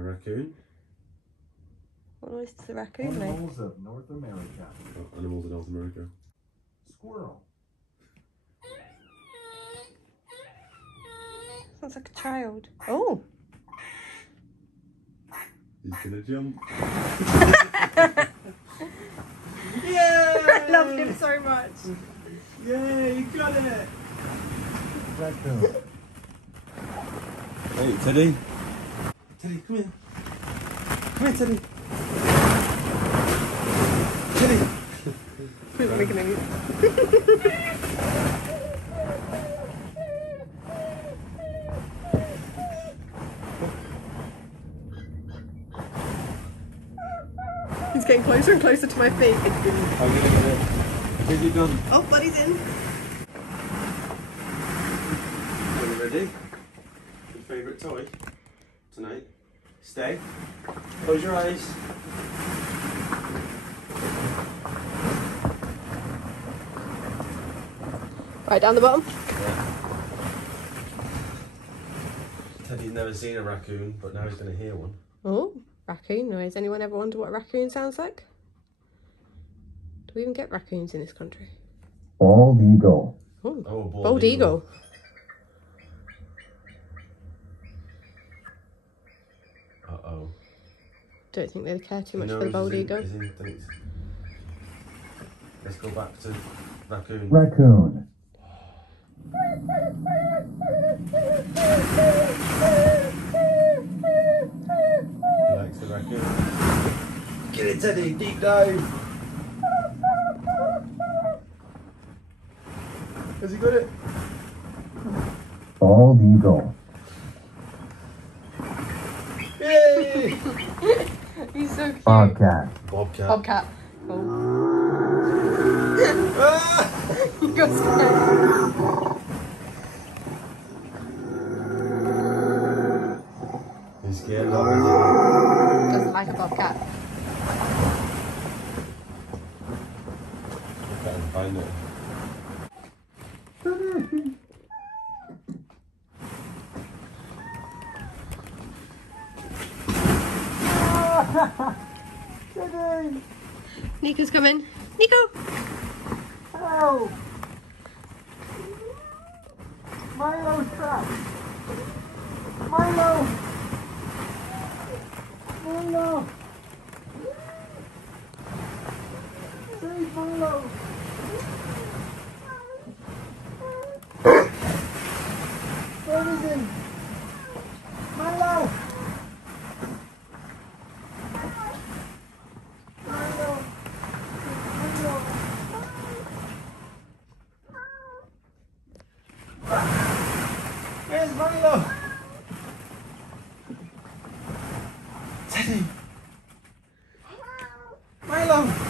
A raccoon. What noise does a raccoon make? Animals of North America. Oh, animals of North America. Squirrel. Sounds like a child. Oh! He's gonna jump. Yeah! I love him so much. Yeah, you got it. Raccoon. Hey, Teddy. Teddy, come here. Come here, Teddy. Teddy. He's making a He's getting closer and closer to my feet. I'm gonna get it. Where's he gone? Oh, Buddy's in. Are you ready? Your favourite toy tonight? Stay. Close your eyes. Right down the bottom. Yeah. Teddy's never seen a raccoon, but now he's going to hear one. Oh, raccoon noise. Anyone ever wonder what a raccoon sounds like? Do we even get raccoons in this country? Bald eagle. Oh, Oh, bald eagle. Uh-oh. Don't think they care too much No, for the bald his eagle. instincts. Let's go back to raccoon. Raccoon. He likes the raccoon. Get it, Teddy! Deep dive! Has he got it? Bald eagle. Yay! He's so cute. Bobcat. Bobcat. Bobcat. Oh. You got scared. He's scared of it. Doesn't like a bobcat. Bobcat and find it. Nico's coming. Nico! Hello. Milo's trapped. Milo. Milo. Save Milo. Where is he? Milo. Milo. Milo. Where's Milo? Teddy. Milo.